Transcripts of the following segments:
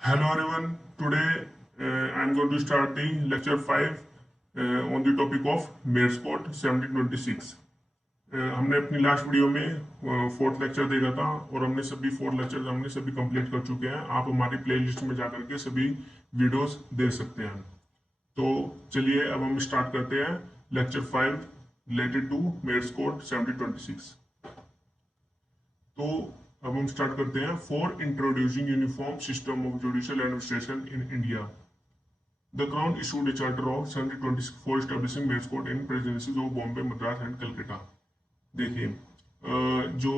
Hello everyone. Today I'm going to start the lecture 5 on the topic of Mayor's Code 1726. हमने अपनी last video में fourth lecture देखा था और हमने सभी फोर्थ लेक्चर हमने सभी कंप्लीट कर चुके हैं। आप हमारी प्लेलिस्ट में जाकर के सभी वीडियोस देख सकते हैं। तो चलिए अब हम स्टार्ट करते हैं lecture 5 related to mayor's code 1726। तो अब हम स्टार्ट करते हैं। For introducing uniform system of judicial administration in India, the crown issued a charter of 1726 for establishing mayor's code in presidencies of Bombay, Madras and Calcutta. देखिए, जो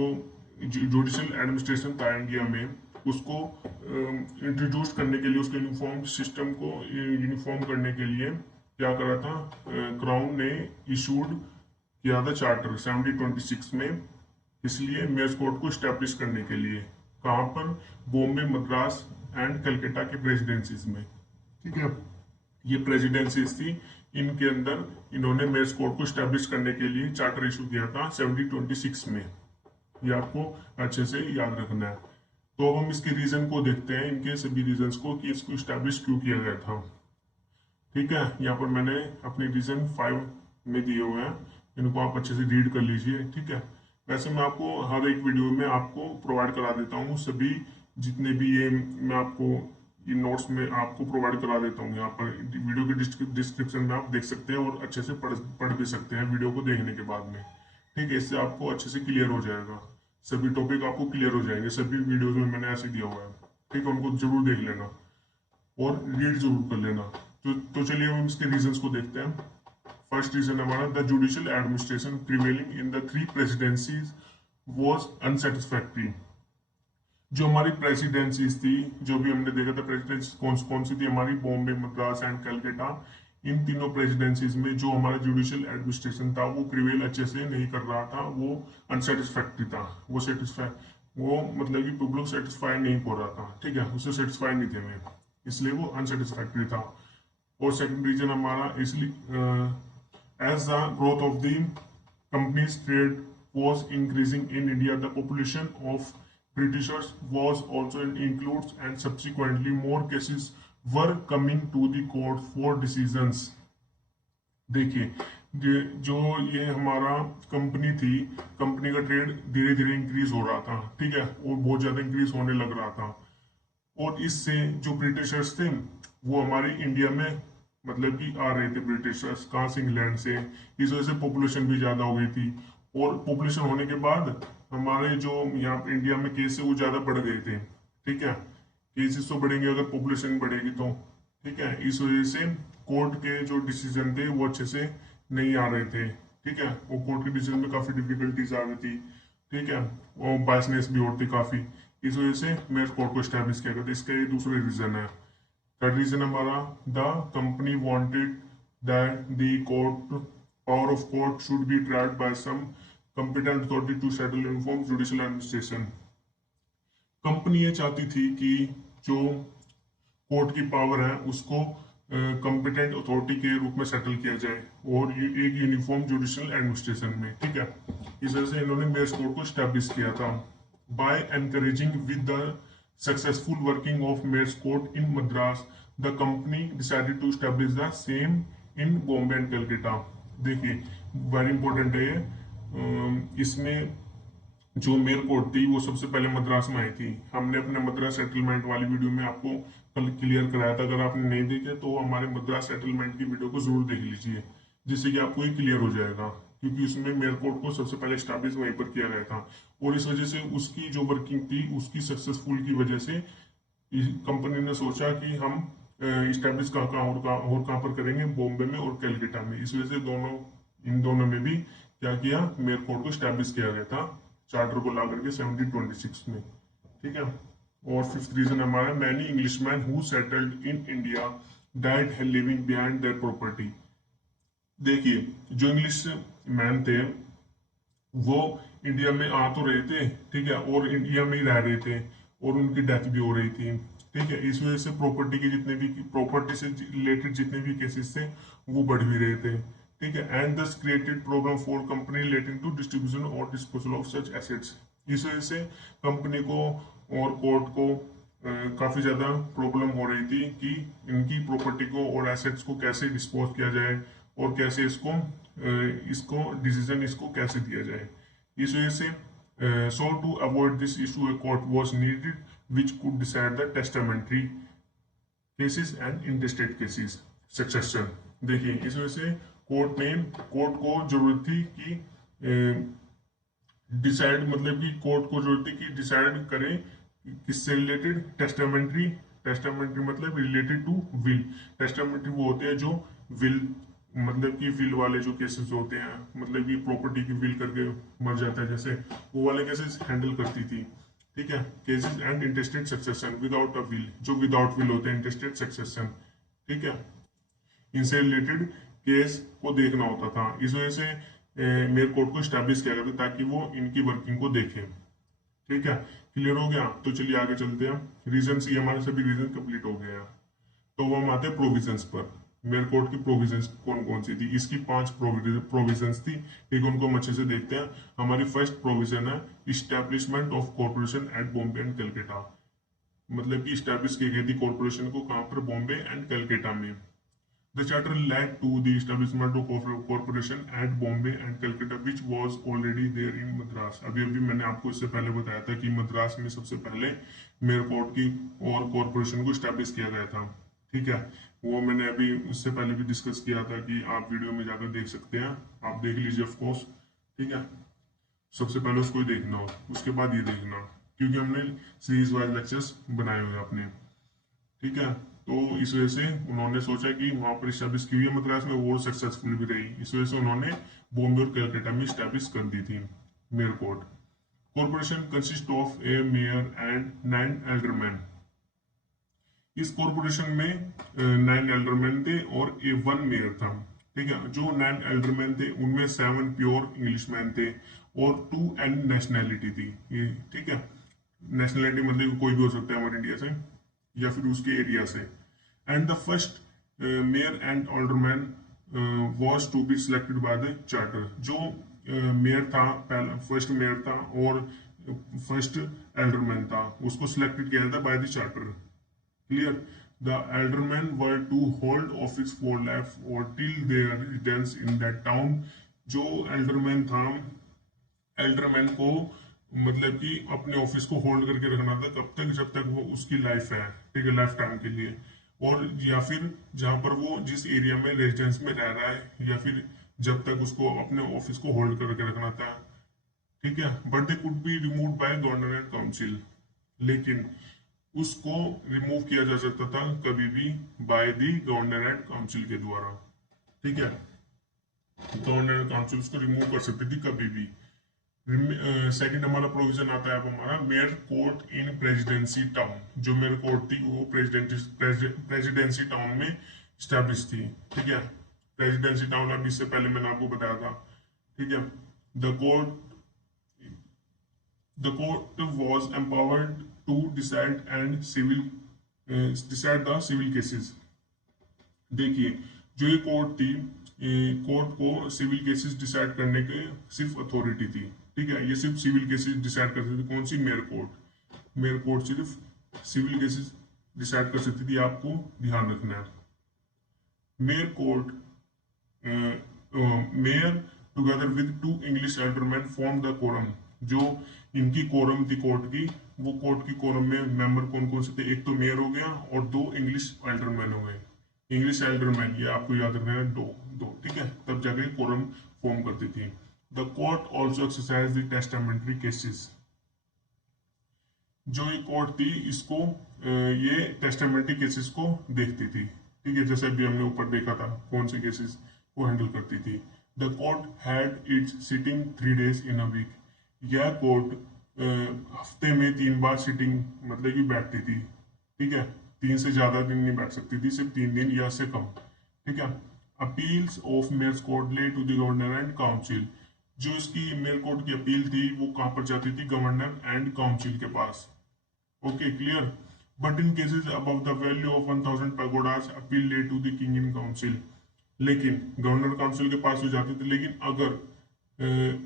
जुडिशियल एडमिनिस्ट्रेशन था India में, उसको इंट्रोड्यूस करने के लिए, उसके यूनिफॉर्म सिस्टम को यूनिफॉर्म करने के लिए क्या करा था, क्राउन ने इशूड किया था चार्टर 1726 में। इसलिए मेयर्स कोड को स्टैब्लिश करने के लिए कहाँ पर, बॉम्बे, मद्रास एंड कलकत्ता के प्रेसिडेंसीज में। ठीक है, ये प्रेसिडेंसीज थी, इनके अंदर इन्होंने मेयर्स कोड को स्टैब्लिश करने के लिए चार्टर इशू किया था 1726 में। ये आपको अच्छे से याद रखना है। तो अब हम इसके रीजन को देखते हैं, इनके सभी रीजंस को कि इसको स्टैब्लिश क्यों किया गया था। ठीक है, यहाँ पर मैंने अपने रीजन 5 में दिए हुए हैं, इनको आप अच्छे से रीड कर लीजिए। ठीक है, वैसे मैं आपको हर एक वीडियो में आपको प्रोवाइड करा देता हूँ सभी, जितने भी ये मैं आपको इन नोट्स में आपको प्रोवाइड करा देता हूँ। यहाँ पर वीडियो के डिस्क्रिप्शन में आप देख सकते हैं और अच्छे से पढ़ भी सकते हैं वीडियो को देखने के बाद में। ठीक है, इससे आपको अच्छे से क्लियर हो जाएगा, सभी टॉपिक आपको क्लियर हो जाएंगे। सभी वीडियोज में मैंने ऐसे दिया हुआ है। ठीक है, उनको जरूर देख लेना और रीड जरूर कर लेना। तो चलिए हम इसके रीजंस को देखते हैं। फर्स्ट रीजन हमारा, the judicial administration prevailing in the three presidencies was unsatisfactory. जो हमारी प्रेसिडेंसीज थी, जो भी हमने देखा था प्रेसिडेंसी कौन कौन सी थी हमारी, बॉम्बे, मद्रास एंड कलकत्ता, इन तीनों प्रेसिडेंसीज में जो हमारा जुडिशियल एडमिनिस्ट्रेशन था वो प्रिवेल अच्छे से नहीं कर रहा था, वो अनसेटिस्फैक्टरी था। वो मतलब कि पब्लिक सेटिस्फाई नहीं हो रहा था। ठीक है, उससे सेटिस्फाई नहीं थे वे, इसलिए वो अनसेटिस्फैक्टरी था। और सेकंड रीजन हमारा, इसलिए as the growth of the company's trade was increasing in India, the population of Britishers was also includes, and subsequently more cases were coming to the court for decisions. देखिए, जो ये हमारा company थी, company का trade धीरे धीरे increase हो रहा था। ठीक है, और बहुत ज्यादा इंक्रीज होने लग रहा था, और इससे जो ब्रिटिशर्स थे वो हमारे इंडिया में मतलब कि आ रहे थे। ब्रिटिशर्स कहाँ से, इंग्लैंड से। इस वजह से पॉपुलेशन भी ज़्यादा हो गई थी, और पॉपुलेशन होने के बाद हमारे जो यहाँ इंडिया में केस है वो ज़्यादा बढ़ गए थे। ठीक है, केसेस तो बढ़ेंगे अगर पॉपुलेशन बढ़ेगी तो। ठीक है, इस वजह से कोर्ट के जो डिसीजन थे वो अच्छे से नहीं आ रहे थे। ठीक है, वो कोर्ट के डिसीजन में काफ़ी डिफिकल्टीज आ रही थी। ठीक है, वो बायसनेस भी होती काफ़ी। इस वजह से मेयर कोर्ट को स्टैब्लिश किया गया था। इसका ये दूसरे रीजन है। थर्ड रीजन हमारा, the company wanted that the court power of court should be tried by some competent authority to settle uniform judicial administration. Company ये चाहती थी कि जो कोर्ट की पावर है उसको कॉम्पिटेंट अथॉरिटी के रूप में सेटल किया जाए, और ये एक यूनिफॉर्म जुडिशियल एडमिनिस्ट्रेशन में। ठीक है, इस वजह से इन्होंने मेयर्स कोर्ट को स्टैब्लिश किया था। By encouraging with the successful working of mayor's court in Madras, the company decided to establish the same in Bombay and Calcutta. देखिए, वेरी इंपॉर्टेंट है ये। इसमें जो मेयर कोर्ट थी वो सबसे पहले मद्रास में आई थी। हमने अपने मद्रास सेटलमेंट वाली वीडियो में आपको कल क्लियर कराया था। अगर आपने नहीं देखे तो हमारे मद्रास सेटलमेंट की वीडियो को जरूर देख लीजिए, जिससे कि आपको ये क्लियर हो जाएगा, क्योंकि उसमें मेयर कोर्ट को सबसे पहले स्टैब्लिश वहीं पर किया गया था। और इस वजह से उसकी जो वर्किंग थी उसकी सक्सेसफुल की वजह से कंपनी ने सोचा कि हम स्टैब्लिश कहाँ और कहाँ पर करेंगे, बॉम्बे में और कलकत्ता में। इस वजह से इन दोनों में भी क्या किया, मेयर कोर्ट को स्टैब्लिश किया गया था चार्टर को ला करके 1726 में। ठीक है, और फिफ्थ रीजन हमारा, many Englishman who settled in India died living behind their property. देखिए, जो इंग्लिश मैन थे वो इंडिया में आ तो रहे थे, ठीक है, और इंडिया में ही रह रहे थे, और उनकी डेथ भी हो रही थी। ठीक है, इस वजह से प्रॉपर्टी के जितने भी प्रॉपर्टी से रिलेटेड जितने भी केसेस थे वो बढ़ भी रहे थे। ठीक है, and this created problem for company relating to distribution और डिस्पोजल ऑफ सच एसेट्स। इस वजह से कंपनी को और कोर्ट को काफी ज्यादा प्रॉब्लम हो रही थी कि इनकी प्रॉपर्टी को और एसेट्स को कैसे डिस्पोज किया जाए और कैसे इसको डिसीजन इसको कैसे दिया जाए। इस वजह से so to avoid this issue a court was needed which could decide the testamentary cases and intestate cases succession. देखिए इस वजह से कोर्ट को जरूरत थी कि डिसाइड मतलब कि कोर्ट को जरूरत थी कि डिसाइड करें किससे रिलेटेड। टेस्टामेंट्री मतलब रिलेटेड टू विल। टेस्टामेंट्री वो होते हैं जो विल मतलब कि विल वाले जो केसेस होते हैं, मतलब कि प्रॉपर्टी की विल करके मर जाता है जैसे, वो वाले केसेस हैंडल करती थी। ठीक है, cases and intestate succession without a will, जो विदाउट विल होते हैं इंटेस्टेड सक्सेशन। ठीक है, इनसे रिलेटेड केस को देखना होता था। इस वजह से मेयर कोर्ट को स्टैब्लिश किया गया था ताकि वो इनकी वर्किंग को देखे। ठीक है, क्लियर हो गया। तो चलिए आगे चलते हैं। रीजन ये हमारे सभी रीजन कंप्लीट हो गए हैं। तो वो हम आते हैं प्रोविजंस पर। मेयर कोड की प्रोविजंस कौन कौन सी थी? इसकी 5 प्रोविजंस थी। ठीक है, उनको हम अच्छे से देखते हैं। हमारी फर्स्ट प्रोविजन है establishment of corporation at Bombay and Calcutta. मतलब कि इस्टेब्लिश की गई थी कॉर्पोरेशन को कहाँ पर? बॉम्बे एंड कलकत्ता में। The charter led to the establishment of corporation at Bombay and Calcutta, which was already there in Madras। अभी अभी मैंने आपको इससे पहले बताया था कि मद्रास में सबसे पहले मेयर कोर्ट की और कॉरपोरेशन को स्टैब्लिश किया गया था। ठीक है, वो मैंने अभी इससे पहले भी डिस्कस किया था कि आप वीडियो में जाकर देख सकते हैं। आप देख लीजिए ऑफ कोर्स। ठीक है, सबसे पहले उसको ही देखना हो, उसके बाद ये देखना, क्योंकि हमने सीरीज वाइज लेक्चर्स बनाए हुए अपने। ठीक है, तो इस वजह से उन्होंने सोचा कि वहां पर स्टैब्लिश की हुई है मद्रास में, वो सक्सेसफुल भी रही। इस वजह से उन्होंने बॉम्बे और कलकत्ता में स्टैब्लिश कर दी थी mayor court. Corporation consist of A mayor and 9 alderman. इस कॉर्पोरेशन में 9 एल्डरमैन थे और ए 1 मेयर था। ठीक है, जो 9 एल्डरमैन थे उनमें 7 प्योर इंग्लिशमैन थे और 2 एंड नेशनैलिटी थी ये। ठीक है, नेशनैलिटी मतलब कोई भी हो सकता है हमारे इंडिया से या फिर उसके एरिया से। And the first mayor and alderman was to be selected by the charter. जो मेयर था, पहला फर्स्ट मेयर था और फर्स्ट एल्डरमैन था, उसको सिलेक्टेड किया जाता by the charter. Clear? The alderman were to hold office for life और till their residence in that town. जो एल्डरमैन था, एल्डरमैन को मतलब कि अपने ऑफिस को होल्ड करके रखना था कब तक? जब तक वो उसकी लाइफ है। ठीक है, लाइफ टाइम के लिए। और या फिर जहां पर वो जिस एरिया में रेजिडेंस में रह रहा है, या फिर जब तक उसको अपने ऑफिस को होल्ड करके रखना था। ठीक है, but they could be remove by governor and council. लेकिन उसको रिमूव किया जा सकता था कभी भी by the governor and council के द्वारा। ठीक है, गवर्नर एंड काउंसिल उसको रिमूव कर सकती थी कभी भी। सेकंड हमारा प्रोविजन आता है अब हमारा मेयर कोर्ट इन प्रेसिडेंसी टाउन। जो मेयर कोर्ट थी वो प्रेसिडेंसी टाउन में स्टैब्लिश थी। ठीक है, प्रेसिडेंसी टाउन अभी इससे पहले मैंने आपको बताया था। ठीक है, the court the court was empowered to decide the civil cases. देखिए, जो ये कोर्ट थी, कोर्ट को सिविल केसेस डिसाइड करने के सिर्फ अथॉरिटी थी। ठीक है, ये सिर्फ सिविल केसेस डिसाइड कर सकती थी। कौन सी? Mayor court. मेयर कोर्ट सिर्फ सिविल केसेस डिसाइड कर सकती थी, आपको ध्यान रखना है। Mayor court mayor together with 2 English alderman form the quorum. जो इनकी कोरम थी कोर्ट की, वो कोर्ट की कोरम में मेंबर कौन कौन से थे? एक तो मेयर हो गया और 2 इंग्लिश एल्डरमैन हो गए। इंग्लिश एल्डरमैन ये आपको याद रखना है, दो दो। ठीक है, तब जाके कोरम फॉर्म करती थी। The court also exercise the testamentary cases. जो ये कोर्ट थी इसको ये टेस्टामेंट्री केसेस को देखती थी। ठीक है, जैसे अभी हमने ऊपर देखा था कौन से केसेस को हैंडल करती थी। The court had its sitting 3 days in a week. यह कोर्ट हफ्ते में 3 बार सिटिंग मतलब कि बैठती थी। ठीक है, 3 से ज्यादा दिन नहीं बैठ सकती थी, सिर्फ 3 दिन या से कम। ठीक है, appeals of mayor's court lay to the governor and council. जो इसकी मेयर कोर्ट की अपील थी वो कहां पर जाती थी? गवर्नर एंड काउंसिल के पास। Okay, clear? But in cases above the value of 1000 pagodas appeal lay to the king in council. लेकिन गवर्नर काउंसिल के पास हो जाती थी। लेकिन अगर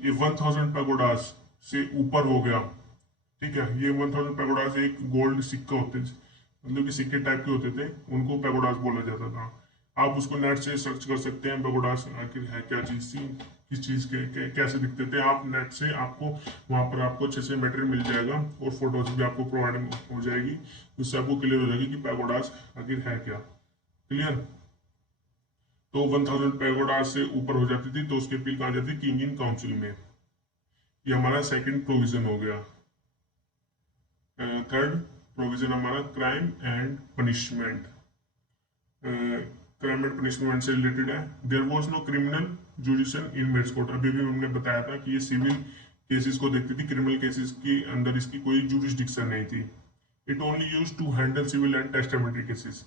1000 पैगोडास से ऊपर हो गया ठीक है, ये 1000 पैगोडाज एक गोल्ड सिक्का होते थे, मतलब कि सिक्के टाइप के होते थे, उनको पैगोडाज बोला जाता था। आप उसको नेट से सर्च कर सकते हैं, पैगोडाज आखिर है क्या चीज सी, किस चीज के कैसे दिखते थे। आप नेट से आपको वहां पर आपको अच्छे से मटेरियल मिल जाएगा और फोटोज भी आपको प्रोवाइड हो जाएगी, उससे आपको क्लियर हो जाएगी कि पैगोडाज आखिर है क्या। क्लियर। तो 1000 पैगोडाज से ऊपर हो जाती थी तो उसकी अपील कहाँ जाती थी, किंग इन काउंसिल में। ये हमारा सेकंड प्रोविजन हो गया। थर्ड प्रोविजन हमारा crime and punishment. Crime and punishment से रिलेटेड है। There was no criminal jurisdiction in mayor's court. अभी भी हमने बताया था कि ये सिविल केसेस को देखती थी, क्रिमिनल केसेस के अंदर इसकी कोई जुडिस्डिक्शन नहीं थी। It only use to handle civil and testamentary cases.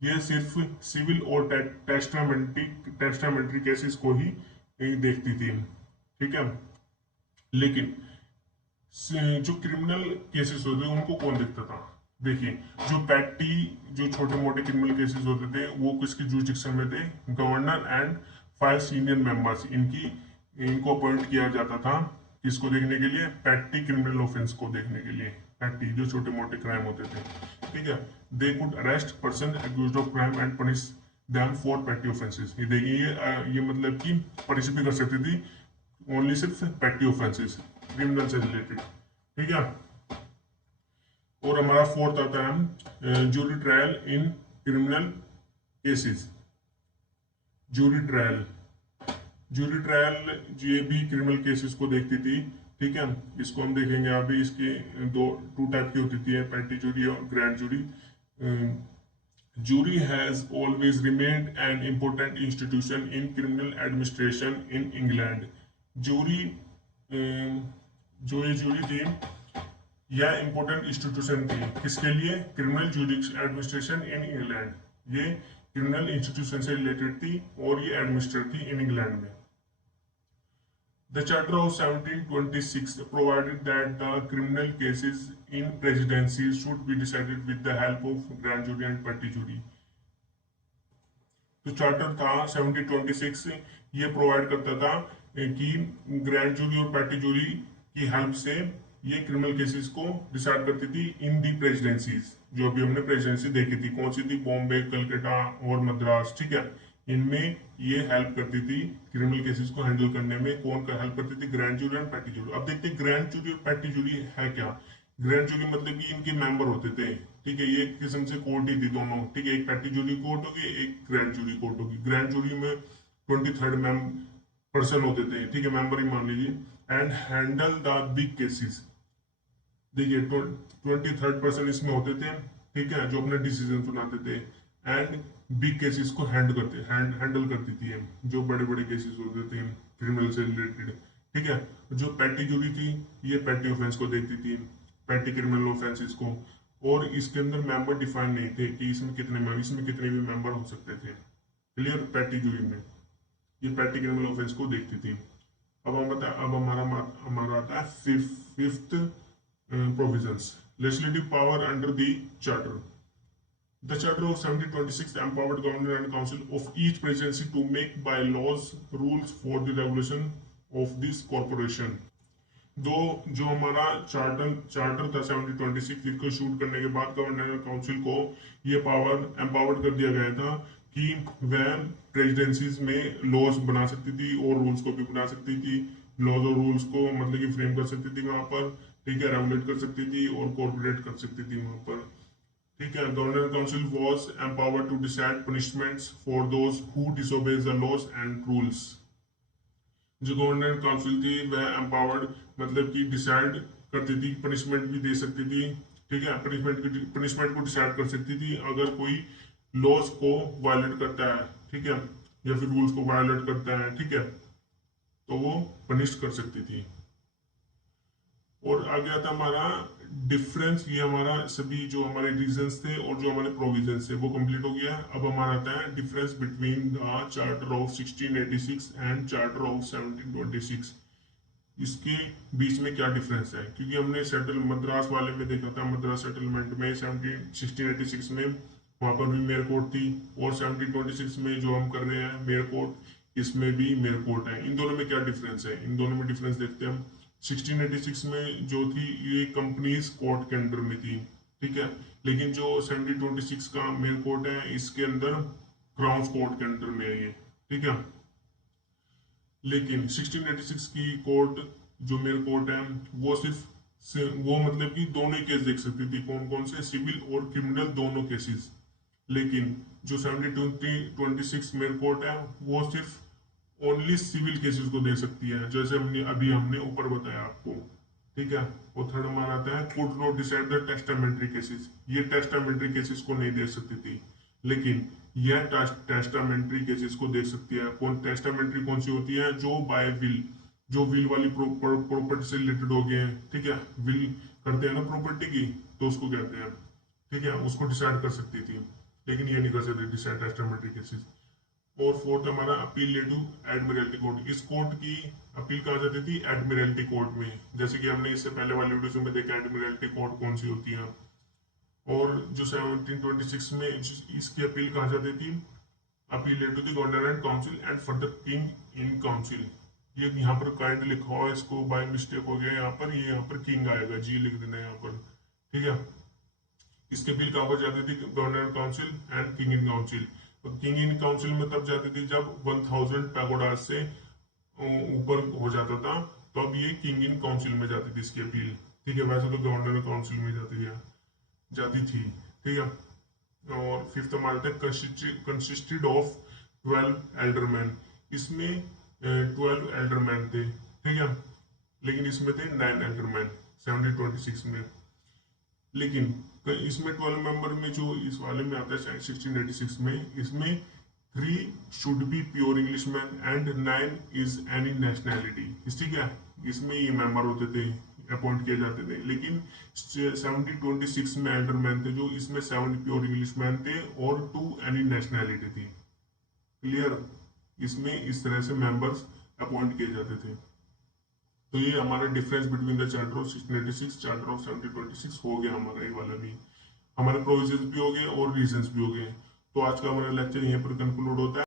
ये सिर्फ सिविल और टेस्टामेंट्री केसेस को ही देखती थी। ठीक है, लेकिन जो क्रिमिनल केसेस होते थे उनको कौन देखता था। देखिए, जो पैटी जो छोटे मोटे क्रिमिनल केसेस होते थे वो किसकी जुरिस्डिक्शन में थे, गवर्नर एंड 5 सीनियर मेंबर्स, इनकी इनको अपॉइंट किया जाता था। किसको देखने के लिए, पैटी क्रिमिनल ऑफेंस को देखने के लिए। पैटी जो छोटे मोटे क्राइम होते थे, ठीक है। They could arrest person accused of crime and punish them for petty offences. ये देखिए, ये मतलब कि पनिश भी कर सकती थी ओनली सिर्फ पैटी ऑफेंसेस, क्रिमिनल से रिलेटेड। ठीक है। और हमारा फोर्थ आता है jury trial in criminal cases. Jury trial, jury trial ये भी क्रिमिनल केसेस को देखती थी। ठीक है, इसको हम देखेंगे अभी। इसके टू टाइप की होती थी, पेटी जूरी और grand jury. Jury has always remained an important institution in criminal administration in England. Jury जो ये जूरी थी यह इंपॉर्टेंट इंस्टीट्यूशन थी किसके लिए, क्रिमिनल जुडिक्स एडमिनिस्ट्रेशन इन इंग्लैंड। ये क्रिमिनल इंस्टीट्यूशन से रिलेटेड थी और ये एडमिनिस्टर थी इन इंग्लैंड में। The Charter of 1726 provided that the criminal cases in presidencies should be decided with the help of grand jury and petty jury. जो charter था 1726 ये प्रोवाइड करता था कि ग्रैंड जूरी और पैटी जूरी की हेल्प से ये क्रिमिनल केसेस को डिसाइड करती थी इन दी प्रेसिडेंसीज। जो अभी हमने प्रेसिडेंसी देखी थी कौन सी थी, बॉम्बे, कलकत्ता और मद्रास। ठीक है, इनमें ये हेल्प करती थी क्रिमिनल केसेस को हैंडल करने में। कौन का हेल्प करती थी, ग्रैंड जूरी और पैटी जूरी। अब देखते हैं ग्रैंड जूरी और पैटी जूरी है क्या। ग्रैंड जूरी मतलब कि इनके मेंबर होते थे। ठीक है, ये एक किस्म से कोर्ट ही थी दोनों। ठीक है, एक पैटी जूरी कोर्ट होगी, एक ग्रैंड जूरी कोर्ट होगी। ग्रैंड जूरी में 23rd पर्सन होते थे, ठीक है, मेंबर ही मान लीजिए। And handle the big cases. देखिए 23rd पर्सन इसमें होते थे, ठीक है, जो अपने डिसीजन सुनाते थे। एंड बिग केसेस को हैंडल करती थी, जो बड़े बड़े केसेस होते थे क्रिमिनल से रिलेटेड। ठीक है, जो पैटी जूरी थी ये पैटी ऑफेंस को देखती थी, पैटी क्रिमिनल ऑफेंसेस को। और इसके अंदर मेंबर डिफाइन नहीं थे कि इसमें कितने भी मेंबर हो सकते थे। क्लियर, पैटी जूरी में ये पैटी क्रिमिनल ऑफेंस को देखती थी। अब हमारा आता है fifth provisions. Legislative power under the Charter. The Charter of 1726 empowered governor and council of each presidency to make bylaws, rules for the regulation of this corporation. दो जो हमारा चार्टर था 1726 इसको शूट करने के बाद गवर्नर और काउंसिल को ये पावर एम्पावर्ड कर दिया गया था कि वह प्रेसिडेंसीज में लॉज बना सकती थी और रूल्स को भी बना सकती थी। लॉज और रूल्स को मतलब कि फ्रेम कर सकती थी वहां पर। ठीक है, रेगुलेट कर सकती थी और कॉर्पोरेट कर सकती थी वहां पर। ठीक है, governor council was empowered to decide punishments for those who disobey the laws and rules. जो गवर्नर काउंसिल थी वह एम्पावर्ड मतलब कि डिसाइड करती थी, पनिशमेंट भी दे सकती थी। ठीक है, पनिशमेंट को डिसाइड कर सकती थी अगर कोई लॉज को वायलेट करता है, ठीक है, या फिर रूल्स को वायलेट करता है, ठीक है, तो वो पनिश कर सकती थी। और आ गया था हमारा डिफरेंस। ये हमारा सभी जो हमारे रीजंस थे और जो हमारे प्रोविजंस थे वो कंप्लीट हो गया। अब हमारा आता है difference between the charter of 1686 and charter of 1726। इसके बीच में क्या डिफरेंस है, क्योंकि हमने सेटल मद्रास वाले में देखा था, मद्रास सेटलमेंट में 1686 में वहां पर भी मेयर कोर्ट थी, और 1726 में जो हम कर रहे हैं मेयर कोर्ट, इसमें भी मेयर कोर्ट है। इन दोनों में क्या डिफरेंस है, इन दोनों में डिफरेंस देखते हैं हम। 1686 में जो थी ये कंपनीज कोर्ट के अंडर में थी, ठीक है। लेकिन जो 1726 का मेन कोर्ट है इसके अंदर क्राउन कोर्ट के अंडर में है ये, ठीक है। लेकिन 1686 की कोर्ट जो मेन कोर्ट है वो वो मतलब कि दोनों ही केस देख सकती थी, कौन कौन से, सिविल और क्रिमिनल दोनों केसेस। लेकिन जो 1726 मेन कोर्ट है वो सिर्फ ओनली सिविल केसेस को देख सकती है, जैसे हमने ऊपर बताया आपको, ठीक है। वो थर्ड हमारा आता है could not decide the testamentary cases, ये टेस्टामेंट्री केसेस को नहीं देख सकती थी। लेकिन यह टेस्टामेंट्री केसेस को देख सकती है। कौन टेस्टामेंट्री कौन सी होती है, जो बाय विल, जो विल वाली प्रॉपर्टी से रिलेटेड हो गए हैं, ठीक है। विल करते हैं ना प्रॉपर्टी की, तो उसको कहते हैं, ठीक है, उसको डिसाइड कर सकती थी। लेकिन ये नहीं कर सकती डिसाइड टेस्टामेंट्री केसेस। और फोर्थ हमारा अपील टू एडमिरल्टी कोर्ट, इस कोर्ट की अपील कहा जाती थी एडमिरल्टी कोर्ट में, जैसे कि हमने इससे पहले वाले वीडियो में देखा एडमिरल्टी कोर्ट कौन सी होती है। और जो 1726 में इसकी अपील कहा जाती थी appeal to the governor and council and for the king in council. ये यहाँ पर काइंड लिखा हुआ है, इसको बाय मिस्टेक हो गया यहाँ पर, ये यहाँ पर किंग आएगा, जी लिख देना यहाँ पर, ठीक है। इसकी अपील कहाँ पर जाती थी, governor council and king in council. तो किंग इन काउंसिल में तब जाती थी जब 1000 पैगोडाज से ऊपर हो जाता था, तो अब ये किंग इन काउंसिल में जाती थी इसकी अपील, ठीक है। वैसे तो गवर्नर काउंसिल में जाती थी, ठीक है। और फिफ्थ हमारा था कंसिस्टेड ऑफ 12 एल्डरमैन, इसमें 12 एल्डरमैन थे, ठीक है। लेकिन इसमें थे 9 एल्डरमैन 1726 में। लेकिन इसमें 12 मेंबर में जो इस वाले में आता है 1686 में, इसमें 3 should be pure English man and 9 is any nationality, ठीक है। इसमें ये मेंबर होते थे, अपॉइंट किए जाते थे। लेकिन 1726 में एल्डरमैन थे जो, इसमें 7 प्योर इंग्लिश मैन थे और 2 एनी नेशनैलिटी थी, क्लियर। इसमें इस तरह से मेंबर्स अपॉइंट किए जाते थे। तो ये हमारा difference between the charter of 1686 charter of 1726 हो गया हमारा, ये वाला भी हमारे प्रोविजंस भी हो गए और रीजंस भी हो गए। तो आज का हमारा लेक्चर यहीं पर कंक्लूड होता है।